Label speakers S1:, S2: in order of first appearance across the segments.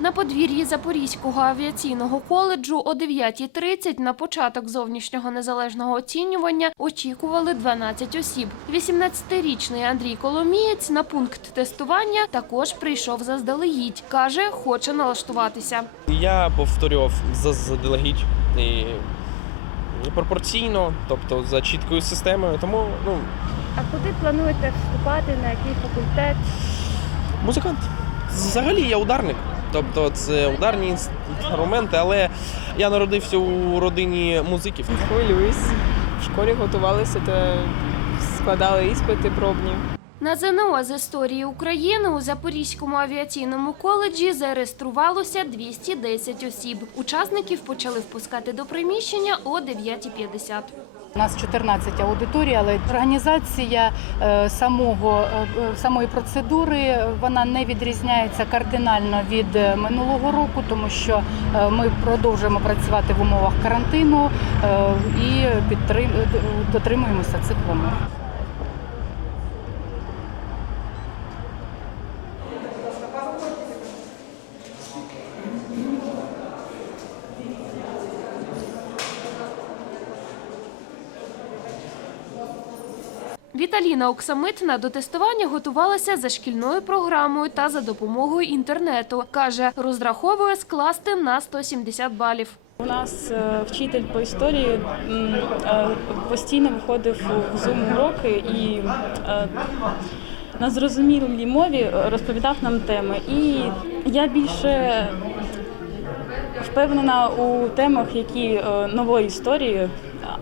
S1: На подвір'ї Запорізького авіаційного коледжу о 9.30 на початок зовнішнього незалежного оцінювання очікували 12 осіб. 18-річний Андрій Коломієць на пункт тестування також прийшов заздалегідь. Каже, хоче налаштуватися.
S2: Я повторював заздалегідь і пропорційно, тобто за чіткою системою. Тому ну,
S1: А куди
S3: плануєте вступати, на який факультет?
S2: музикант. Взагалі я ударник. Тобто це ударні інструменти, але я народився у родині музиків. Хвилююсь. В школі готувалися та складали іспити пробні.
S1: На ЗНО з історії України у Запорізькому авіаційному коледжі зареєструвалося 210 осіб. Учасників почали впускати до приміщення о 9.50.
S3: У нас 14 аудиторій, але організація е, самого е, е, самої процедури вона не відрізняється кардинально від минулого року, тому що ми продовжуємо працювати в умовах карантину і підтрим... дотримуємося цих вимог.
S1: Віталіна Оксамитна до тестування готувалася за шкільною програмою та за допомогою інтернету. Каже, розраховує скласти на 170 балів. У нас е, вчитель по історії е, постійно виходив в Zoom уроки і е,
S3: на зрозумілій мові розповідав нам теми. І я більше впевнена у темах, які нової історії,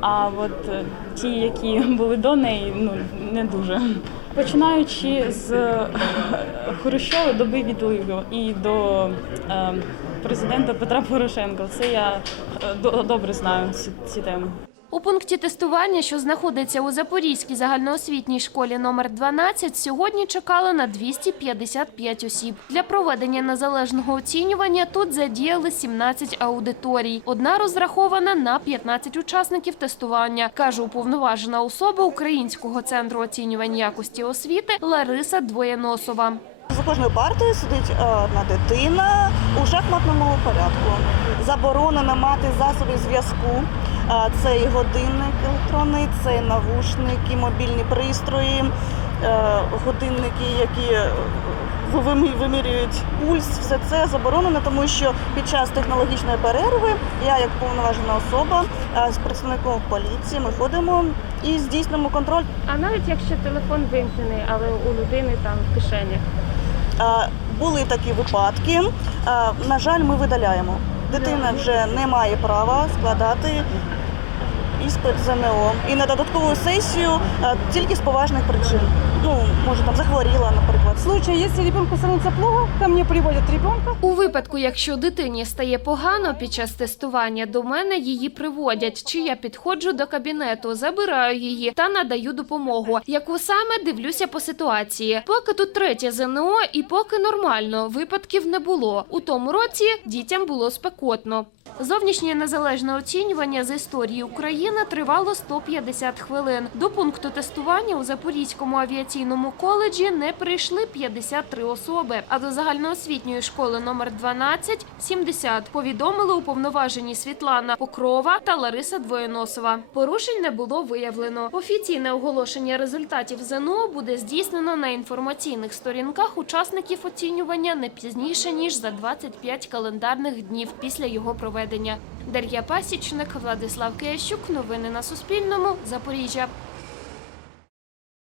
S3: а от е, ті, які були до неї, ну не дуже. Починаючи з е, Хрущова доби відливу і до е, президента Петра Порошенка, це я добре знаю ці теми.
S1: У пункті тестування, що знаходиться у Запорізькій загальноосвітній школі номер 12, сьогодні чекали на 255 осіб. Для проведення незалежного оцінювання тут задіяли 17 аудиторій. Одна розрахована на 15 учасників тестування, каже уповноважена особа Українського центру оцінювань якості освіти Лариса Двоєносова. За кожною партою сидить е, одна дитина
S2: у шахматному порядку. Заборонено мати засоби зв'язку. Е, Це і годинник електронний, це і навушники, мобільні пристрої, е, годинники, які вимірюють пульс. Все це заборонено, тому що під час технологічної перерви я, як повноважена особа, з представником поліції, ми ходимо і здійснюємо контроль. А навіть якщо телефон вимкнений, але у людини там в кишені. Е, Були такі випадки. Е, На жаль, ми видаляємо. Дитина вже не має права складати іспит ЗНО. І на додаткову сесію е, тільки з поважних причин.
S1: Ну, може, там захворіла, наприклад. В случае, если ребенку становится плохо, ко мне приводят ребенка. У випадку, якщо дитині стає погано під час тестування, до мене її приводять. Чи я підходжу до кабінету, забираю її та надаю допомогу, яку саме дивлюся по ситуації. Поки тут третє ЗНО і поки нормально, випадків не було. У тому році дітям було спекотно. Зовнішнє незалежне оцінювання з історії України тривало 150 хвилин. До пункту тестування у Запорізькому авіаційному коледжі не прийшли 53 особи, а до загальноосвітньої школи номер 12 – 70. Повідомили уповноважені Світлана Покрова та Лариса Двоєносова. Порушень не було виявлено. Офіційне оголошення результатів ЗНО буде здійснено на інформаційних сторінках учасників оцінювання не пізніше ніж за 25 календарних днів після його проведення. Дар'я Пасічник, Владислав Киящук. Новини на Суспільному. Запоріжжя.